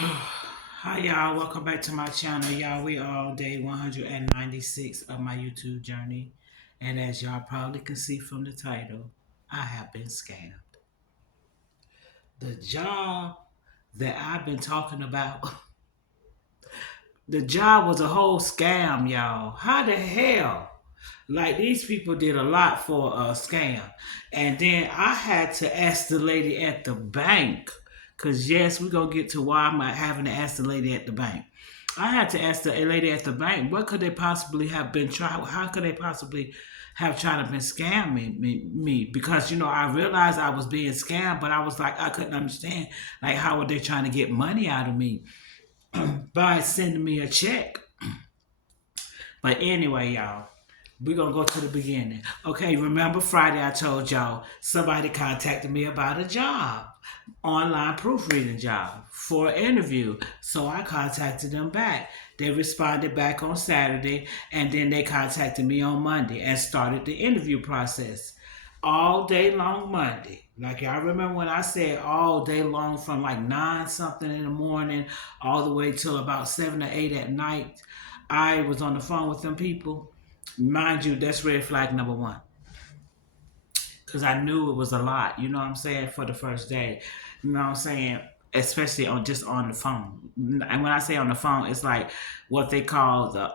Hi y'all, welcome back to my channel. Y'all, we are on day 196 of my YouTube journey. And as y'all probably can see from the title, I have been scammed. The job that I've been talking about, the job was a whole scam, y'all. How the hell? Like these people did a lot for a scam. And then I had to ask the lady at the bank. Cause yes, we're gonna get to why I'm having to ask the lady at the bank. I had to ask the lady at the bank, what could they possibly have been trying? How could they possibly have tried to been scamming me? Because I realized I was being scammed, but I was like, I couldn't understand, like, how were they trying to get money out of me by sending me a check? But anyway, y'all, we're gonna go to the beginning. Okay, remember Friday I told y'all somebody contacted me about a job, online proofreading job for an interview. So I contacted them back. They responded back on Saturday, and then they contacted me on Monday and started the interview process. All day long Monday. Like I remember when I said all day long from like 9 something in the morning all the way till about 7 or 8 at night. I was on the phone with them people. Mind you, that's red flag number one. Because I knew it was a lot, you know what I'm saying, for the first day. You know what I'm saying? Especially on just on the phone. And when I say on the phone, it's like what they call the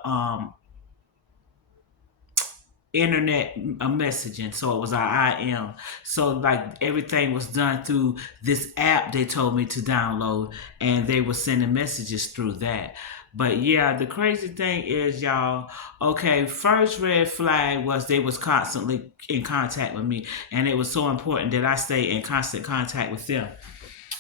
internet messaging. So it was our IM. So like everything was done through this app they told me to download, and they were sending messages through that. But yeah, the crazy thing is, y'all, okay, first red flag was they was constantly in contact with me, and it was so important that I stay in constant contact with them.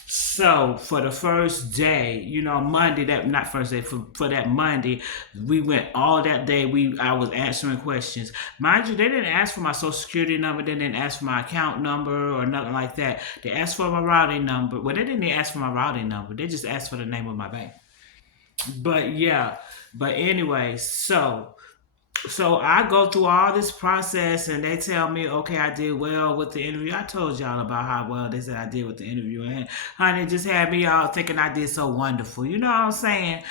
So for the first day, Monday, that not first day, for that Monday, we went all that day. I was answering questions. Mind you, they didn't ask for my social security number, they didn't ask for my account number or nothing like that. They asked for my routing number. Well, they didn't even ask for my routing number. They just asked for the name of my bank. But yeah, but anyway, so I go through all this process, and they tell me, okay, I did well with the interview. I told y'all about how well they said I did with the interview, and honey, just had me all thinking I did so wonderful. You know what I'm saying?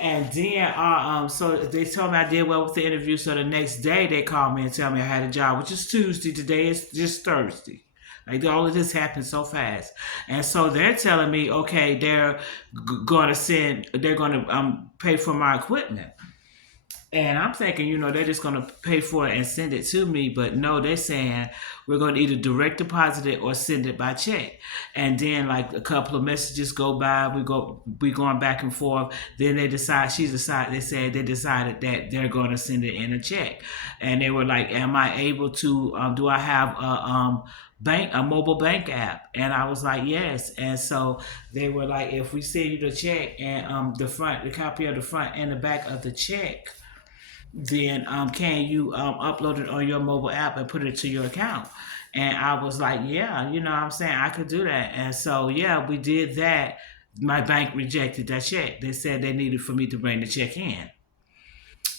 And then, so they told me I did well with the interview. So the next day they called me and tell me I had a job, which is Tuesday. Today is just Thursday. Like all of this happened so fast, and so they're telling me, okay, they're gonna pay for my equipment. And I'm thinking, they're just gonna pay for it and send it to me, but no, they're saying we're gonna either direct deposit it or send it by check. And then like a couple of messages go by, we going back and forth. Then they said they decided that they're gonna send it in a check, and they were like, "Am I able to? Do I have a mobile bank app?" And I was like, yes. And so they were like, if we send you the check and the copy of the front and the back of the check, then can you upload it on your mobile app and put it to your account? And I was like, yeah, you know what I'm saying, I could do that. And so yeah, we did that. My bank rejected that check. They said they needed for me to bring the check in.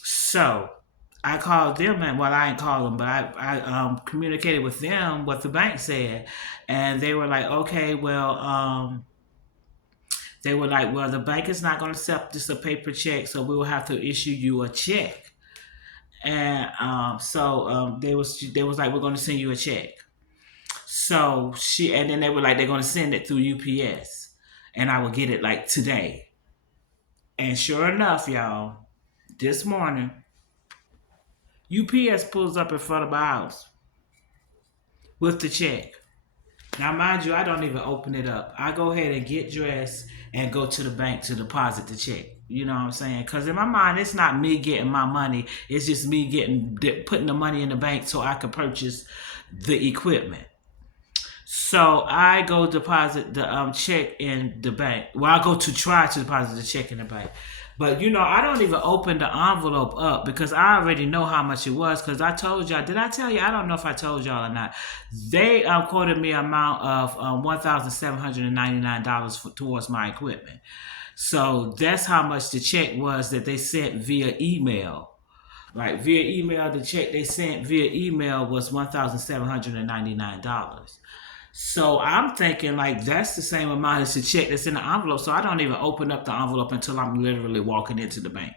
So I called them, and well, I didn't call them, but I communicated with them what the bank said, and they were like, okay, well, the bank is not going to accept just a paper check, so we will have to issue you a check. And they was like, we're going to send you a check. So and then they were like, they're going to send it through UPS, and I will get it like today. And sure enough, y'all, this morning UPS pulls up in front of my house with the check. Now, mind you, I don't even open it up. I go ahead and get dressed and go to the bank to deposit the check. You know what I'm saying? Because in my mind, it's not me getting my money. It's just me putting the money in the bank so I could purchase the equipment. So I go deposit the check in the bank. Well, I go to try to deposit the check in the bank. But I don't even open the envelope up because I already know how much it was. Because I told y'all, did I tell you? I don't know if I told y'all or not. They quoted me an amount of $1,799 towards my equipment. So that's how much the check was that they sent via email. Like via email, the check they sent via email was $1,799. So I'm thinking like that's the same amount as the check that's in the envelope. So I don't even open up the envelope until I'm literally walking into the bank.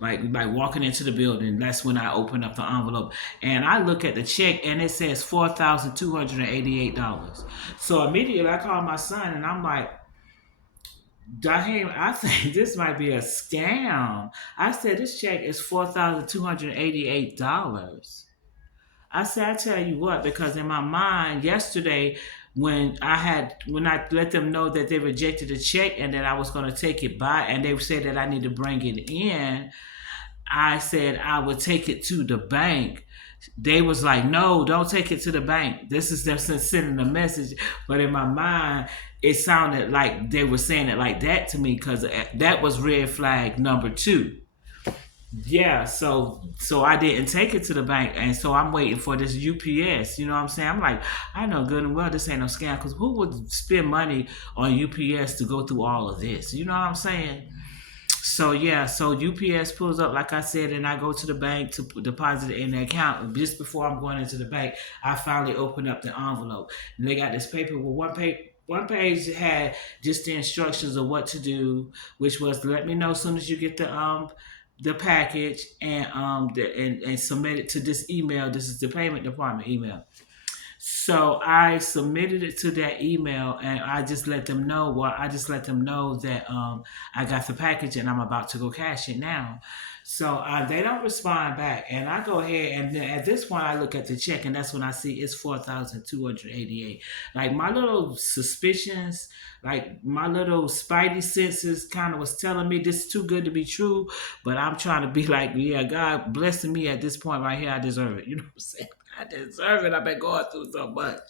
Like walking into the building, that's when I open up the envelope. And I look at the check and it says $4,288. So immediately I call my son and I'm like, Daheem, I think this might be a scam. I said this check is $4,288. I said, I tell you what, because in my mind yesterday, when I let them know that they rejected the check and that I was going to take it by, and they said that I need to bring it in, I said I would take it to the bank. They was like, no, don't take it to the bank. This is them sending a message. But in my mind, it sounded like they were saying it like that to me because that was red flag number two. Yeah, so I didn't take it to the bank, and so I'm waiting for this UPS. You know what I'm saying? I'm like, I know good and well this ain't no scam because who would spend money on UPS to go through all of this? You know what I'm saying? So yeah, so UPS pulls up like I said, and I go to the bank to deposit it in the account. Just before I'm going into the bank, I finally open up the envelope, and they got this paper with one page had just the instructions of what to do, which was to let me know as soon as you get the package and submit it to this email. This is the payment department email. So I submitted it to that email, and I just let them know. Well, I just let them know that I got the package and I'm about to go cash it now. So they don't respond back, and I go ahead and then at this point I look at the check, and that's when I see it's 4,288. Like my little suspicions, like my little spidey senses, kind of was telling me this is too good to be true, but I'm trying to be like, yeah, God blessing me at this point right here. I deserve it. You know what I'm saying? I deserve it. I've been going through so much.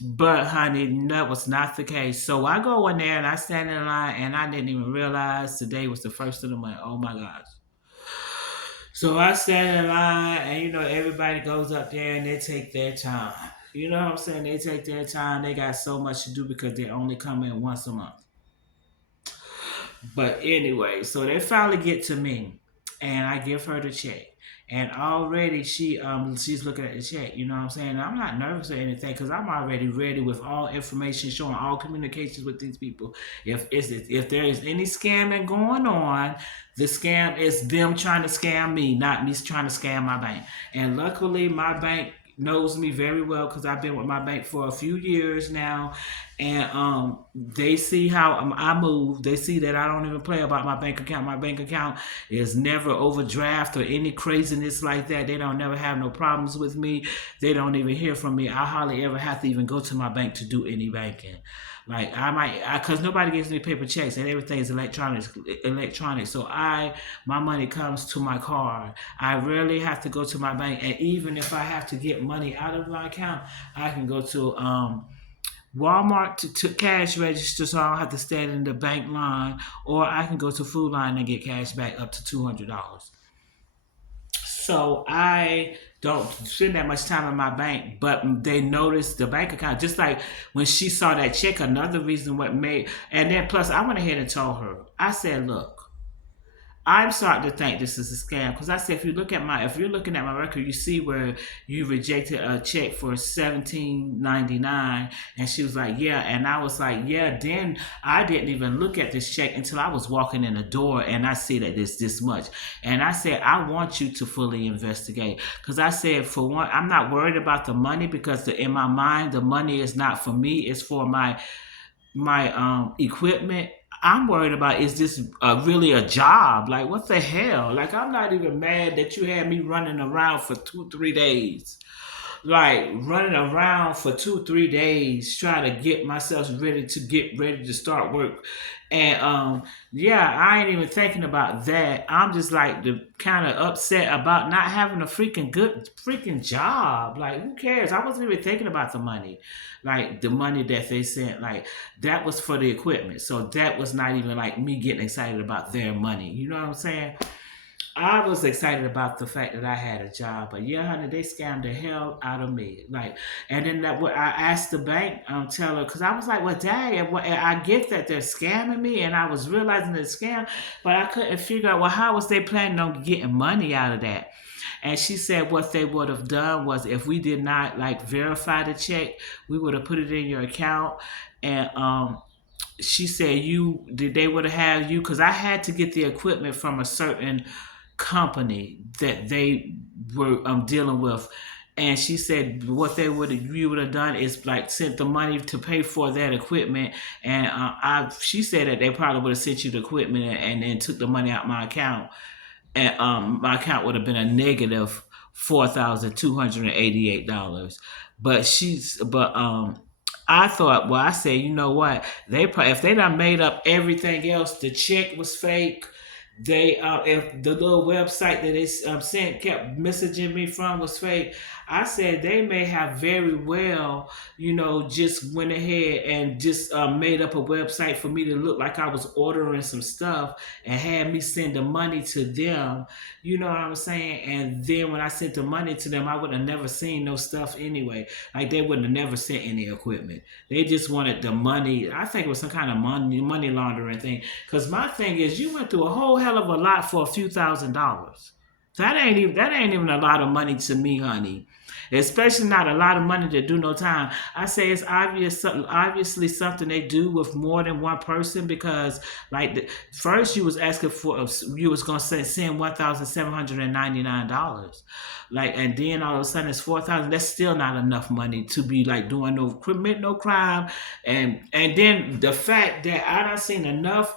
But honey, that was not the case. So I go in there and I stand in line and I didn't even realize today was the first of the month. Oh my gosh. So I stand in line and everybody goes up there and they take their time. You know what I'm saying? They take their time. They got so much to do because they only come in once a month. But anyway, so they finally get to me, and I give her the check. And already she's looking at the check. You know what I'm saying? I'm not nervous or anything because I'm already ready with all information, showing all communications with these people. If there is any scamming going on, the scam is them trying to scam me, not me trying to scam my bank. And luckily, my bank knows me very well because I've been with my bank for a few years now, and they see how I move. They see that I don't even play about my bank account. My bank account is never overdraft or any craziness like that. They don't never have no problems with me. They don't even hear from me. I hardly ever have to even go to my bank to do any banking. Like cause nobody gives me paper checks and everything is electronic. So my money comes to my card. I rarely have to go to my bank, and even if I have to get money out of my account, I can go to Walmart to cash register, so I don't have to stand in the bank line, or I can go to Food Line and get cash back up to $200. So I don't spend that much time in my bank, but they noticed the bank account. Just like when she saw that check, another reason what made, and then plus I went ahead and told her. I said, look, I'm starting to think this is a scam because I said if you're looking at my record, you see where you rejected a check for 17.99, and she was like, yeah, and I was like, yeah. Then I didn't even look at this check until I was walking in the door, and I see that it's this much, and I said I want you to fully investigate because I said for one, I'm not worried about the money because in my mind the money is not for me, it's for my equipment. I'm worried about is this really a job? Like what the hell? Like I'm not even mad that you had me running around for 2 3 days, like running around for 2 3 days trying to get ready to start work. And yeah, I ain't even thinking about that. I'm just like the kind of upset about not having a freaking good freaking job. Like who cares? I wasn't even thinking about the money. Like the money that they sent, like that was for the equipment. So that was not even like me getting excited about their money. You know what I'm saying? I was excited about the fact that I had a job, but yeah, honey, they scammed the hell out of me. Like, and then that what I asked the bank teller because I was like, well, dang, I get that they're scamming me, and I was realizing the scam, but I couldn't figure out well how was they planning on getting money out of that. And she said what they would have done was if we did not like verify the check, we would have put it in your account. And she said they would have had you because I had to get the equipment from a certain company that they were dealing with. And she said what they would you would have done is like sent the money to pay for that equipment. And she said that they probably would have sent you the equipment and then took the money out my account, and my account would have been a negative $4,288. But I thought, well, I said, you know what? If they done made up everything else, the check was fake. They if the little website that they sent kept messaging me from was fake. I said they may have very well, just went ahead and just made up a website for me to look like I was ordering some stuff and had me send the money to them. You know what I'm saying? And then when I sent the money to them, I would have never seen no stuff anyway. Like they would have never sent any equipment. They just wanted the money. I think it was some kind of money laundering thing. Because my thing is, you went through a whole hell of a lot for a few $1,000s. That ain't even a lot of money to me, honey. Especially not a lot of money to do no time. I say it's obviously something they do with more than one person because, like, first you was gonna send $1,799, like, and then all of a sudden it's 4,000. That's still not enough money to be like doing no crime, and then the fact that I done seen enough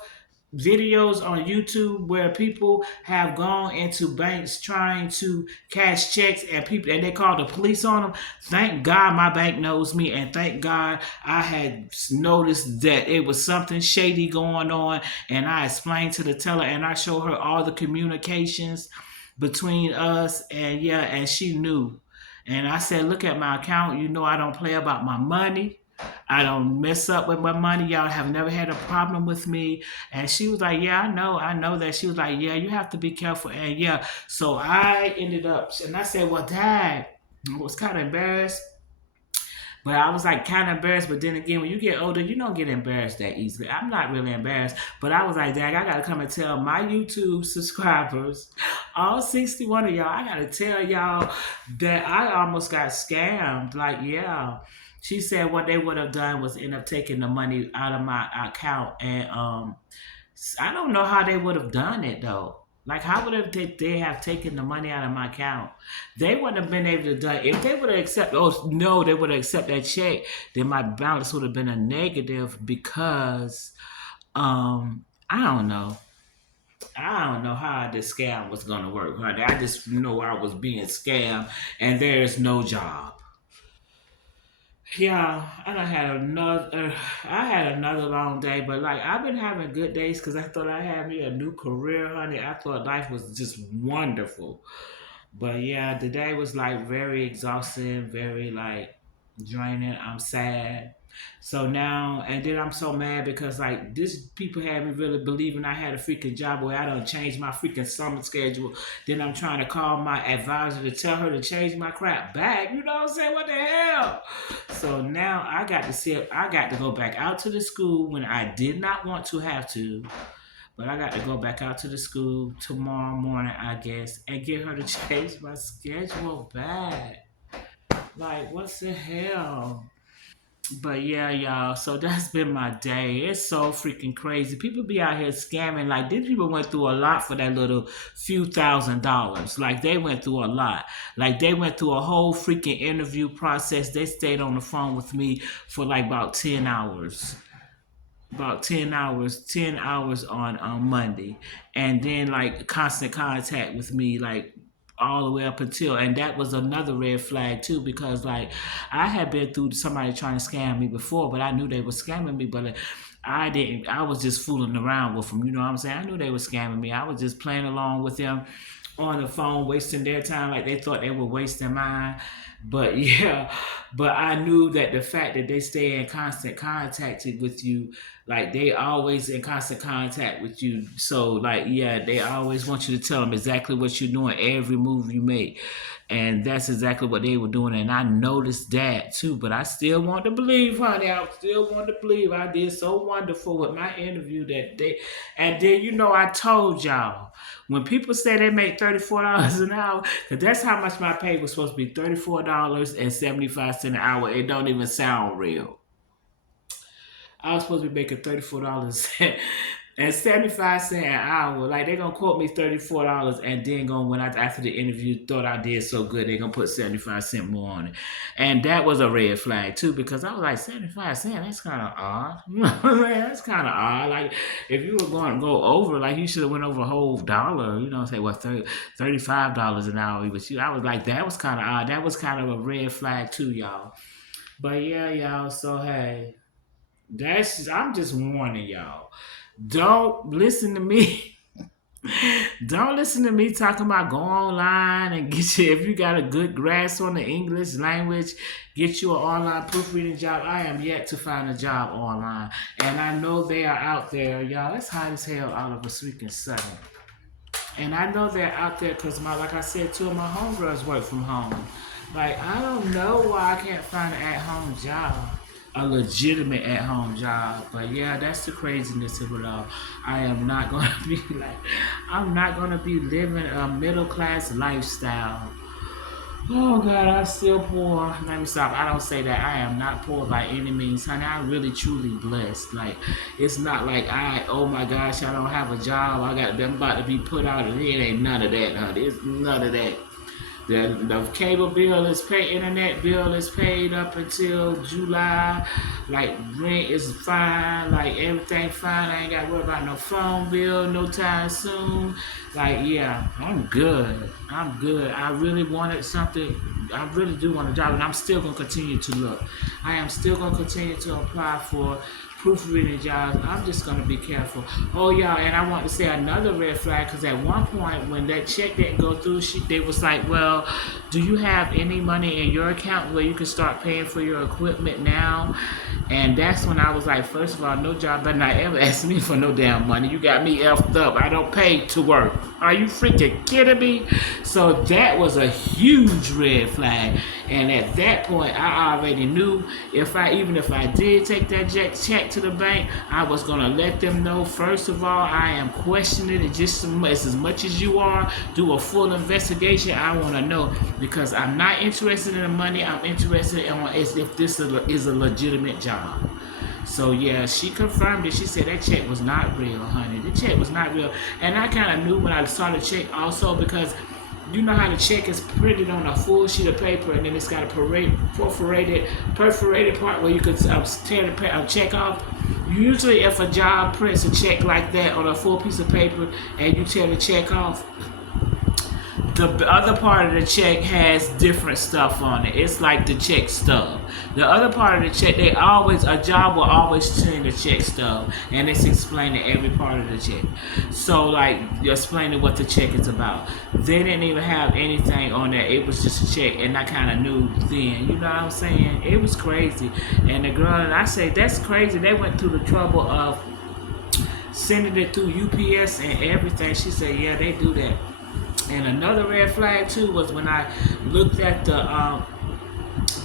videos on YouTube where people have gone into banks trying to cash checks and they call the police on them. Thank God my bank knows me, and thank God I had noticed that it was something shady going on, and I explained to the teller and I showed her all the communications between us, and yeah, and she knew. And I said, look at my account. You know I don't play about my money. I don't mess up with my money. Y'all have never had a problem with me. And she was like, yeah, I know that. She was like, yeah, you have to be careful. And yeah, so I ended up, and I said, well, Dad, I was kind of embarrassed. But I was like kind of embarrassed. But then again, when you get older, you don't get embarrassed that easily. I'm not really embarrassed. But I was like, Dad, I got to come and tell my YouTube subscribers, all 61 of y'all, I got to tell y'all that I almost got scammed. Like, yeah. She said what they would have done was end up taking the money out of my account. And I don't know how they would have done it though. Like how would they have taken the money out of my account? They wouldn't have been able to do it. If they would have accepted, oh no, they would have accepted that check, then my balance would have been a negative because I don't know. I don't know how this scam was gonna work, honey. I just know I was being scammed and there's no job. Yeah, and I had another long day, but like I've been having good days because I thought I had me a new career, honey. I thought life was just wonderful. But yeah, the day was like very exhausting, very like draining. I'm sad. So now, and then I'm so mad because like this people had me really believing I had a freaking job where I don't change my freaking summer schedule. Then I'm trying to call my advisor to tell her to change my crap back. You know what I'm saying? What the hell? So now I got to go back out to the school when I did not want to have to. But I got to go back out to the school tomorrow morning, I guess, and get her to change my schedule back. Like, what's the hell? But yeah, y'all. So that's been my day. It's so freaking crazy. People be out here scamming. Like these people went through a lot for that little few $1,000s. Like they went through a lot. Like they went through a whole freaking interview process. They stayed on the phone with me for like about 10 hours, 10 hours on Monday, and then like constant contact with me, like all the way up until, and that was another red flag too because like I had been through somebody trying to scam me before, but I knew they were scamming me, but I didn't. I was just fooling around with them. You know what I'm saying? I knew they were scamming me. I was just playing along with them on the phone, wasting their time like they thought they were wasting mine. But yeah, but I knew that the fact that they stay in constant contact with you, like they always in constant contact with you. So like yeah, they always want you to tell them exactly what you're doing, every move you make. And that's exactly what they were doing. And I noticed that too. But I still want to believe, honey. I still want to believe I did so wonderful with my interview that day. And then, I told y'all, when people say they make $34 an hour, because that's how much my pay was supposed to be, $34.75 an hour. It don't even sound real. I was supposed to be making $34.75 an hour. Like they're gonna quote me $34 and then when I after the interview thought I did so good, they're gonna put 75 cents more on it. And that was a red flag too, because I was like 75 cents, that's kinda odd. That's kinda odd. Like if you were going to go over, like you should have went over a whole dollar, say what $35 an hour. But I was like, that was kinda odd. That was kind of a red flag too, y'all. But yeah, y'all, so hey. I'm just warning y'all. Don't listen to me. Don't listen to me talking about go online and get you if you got a good grasp on the English language, get you an online proofreading job. I am yet to find a job online. And I know they are out there, y'all. It's hot as hell out of a freaking sudden. And I know they're out there because like I said, two of my homegirls work from home. Like I don't know why I can't find an at-home job, a legitimate at-home job. But yeah, that's the craziness of it all. I am not gonna be like, I'm not gonna be living a middle-class lifestyle. Oh God, I'm still poor. Let me stop. I don't say that. I am not poor by any means, honey. I'm really truly blessed. Like it's not like oh my gosh, I don't have a job. I'm about to be put out, and it ain't none of that, honey. It's none of that. The cable bill is paid, internet bill is paid up until July. Like rent is fine, like everything fine. I ain't got to worry about no phone bill no time soon. Like yeah, I'm good. I'm good. I really wanted something. I really do want a job, and I'm still gonna continue to look. I am still gonna continue to apply for proofreading jobs. I'm just gonna be careful. Oh yeah, and I want to say another red flag because at one point when that check didn't go through, they was like, "Well, do you have any money in your account where you can start paying for your equipment now?" And that's when I was like, first of all, no job better not ever ask me for no damn money. You got me effed up. I don't pay to work. Are you freaking kidding me? So that was a huge red flag. And at that point, I already knew even if I did take that check to the bank, I was gonna let them know. First of all, I am questioning it just as much as you are. Do a full investigation. I want to know because I'm not interested in the money. I'm interested in if this is a legitimate job. So yeah, she confirmed it. She said that check was not real, honey. The check was not real, and I kind of knew when I saw the check also because you know how the check is printed on a full sheet of paper, and then it's got a perforated part where you could tear the check off. Usually, if a job prints a check like that on a full piece of paper, and you tear the check off, the other part of the check has different stuff on it. It's like the check stub. The other part of the check, a job will always send the check stub, and it's explaining every part of the check. So like explaining what the check is about. They didn't even have anything on there. It was just a check, and I kind of knew then. You know what I'm saying? It was crazy. And the girl, and I say that's crazy. They went through the trouble of sending it through UPS and everything. She said, yeah, they do that. And another red flag too was when I looked at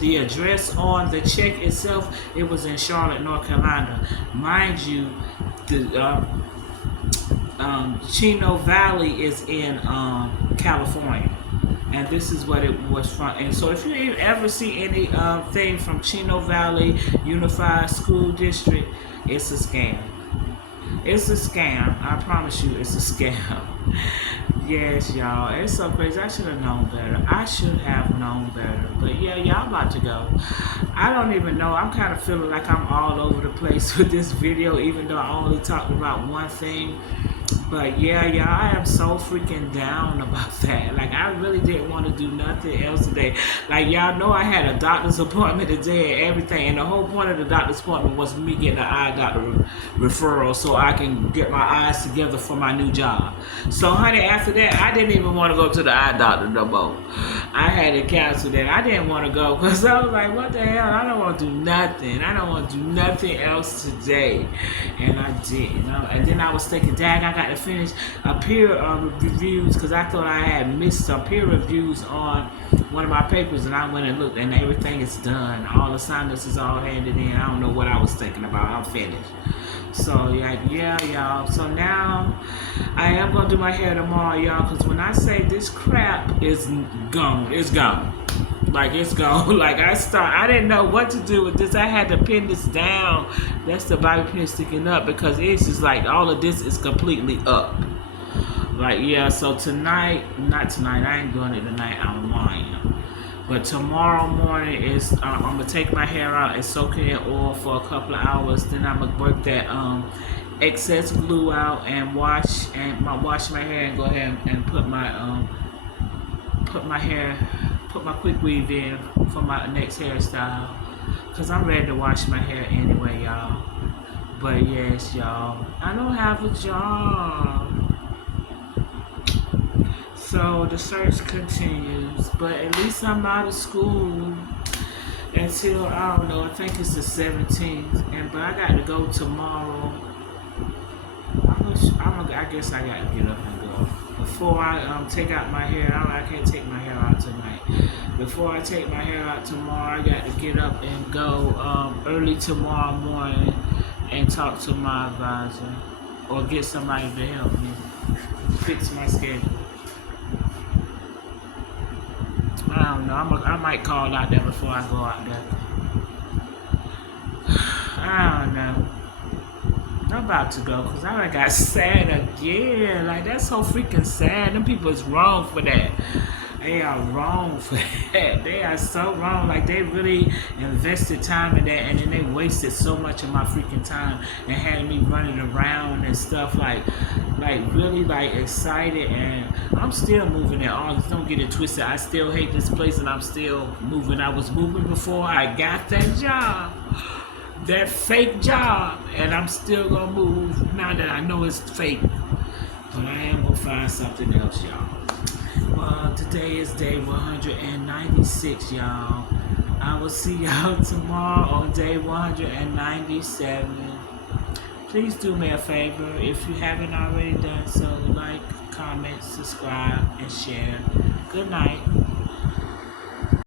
the address on the check itself. It was in Charlotte, North Carolina. Mind you, the Chino Valley is in California, and this is what it was from. And so, if you ever see any thing from Chino Valley Unified School District, it's a scam. It's a scam. I promise you, it's a scam. Yes, y'all. It's so crazy. I should have known better. I should have known better. But yeah, y'all about to go. I don't even know. I'm kind of feeling like I'm all over the place with this video, even though I only talked about one thing. But yeah, y'all, I am so freaking down about that. Like, I really didn't want to do nothing else today. Like, y'all know I had a doctor's appointment today and everything, and the whole point of the doctor's appointment was me getting an eye doctor referral so I can get my eyes together for my new job. So, honey, after that, I didn't even want to go to the eye doctor no more. I had to cancel that. I didn't want to go because I was like, what the hell? I don't want to do nothing. I don't want to do nothing else today. And I didn't. And then I was thinking, dang, I got to finish a peer reviews because I thought I had missed some peer reviews on one of my papers, and I went and looked, and everything is done. All assignments is all handed in. I don't know what I was thinking about. I'm finished. So yeah, y'all. So now I am gonna do my hair tomorrow, y'all. Cause when I say this crap is gone, it's gone. Like it's gone. Like I didn't know what to do with this. I had to pin this down. That's the bobby pin sticking up because it's just like all of this is completely up. Like yeah. So tonight, not tonight. I ain't doing it tonight. I'm lying. But tomorrow morning is I'm gonna take my hair out and soak it in oil for a couple of hours. Then I'm gonna work that excess glue out and wash my hair and go ahead and put my quick weave in for my next hairstyle. Cause I'm ready to wash my hair anyway, y'all. But yes, y'all, I don't have a job. So the search continues, but at least I'm out of school until I don't know. I think it's the 17th, but I got to go tomorrow. I guess I got to get up and go before I take out my hair. I can't take my hair out tonight. Before I take my hair out tomorrow, I got to get up and go early tomorrow morning and talk to my advisor or get somebody to help me fix my schedule. I don't know. I might call out there before I go out there. I don't know. I'm about to go because I got sad again. Like, that's so freaking sad. Them people is wrong for that. They are wrong for that. They are so wrong. Like, they really invested time in that, and then they wasted so much of my freaking time and had me running around and stuff like really like excited. And I'm still moving in August. Don't get it twisted. I still hate this place, and I'm still moving. I was moving before I got that job. That fake job, and I'm still gonna move now that I know it's fake. But I am gonna find something else, y'all. Well, today is day 196, y'all. I will see y'all tomorrow on day 197. Please do me a favor if you haven't already done so. Like, comment, subscribe, and share. Good night.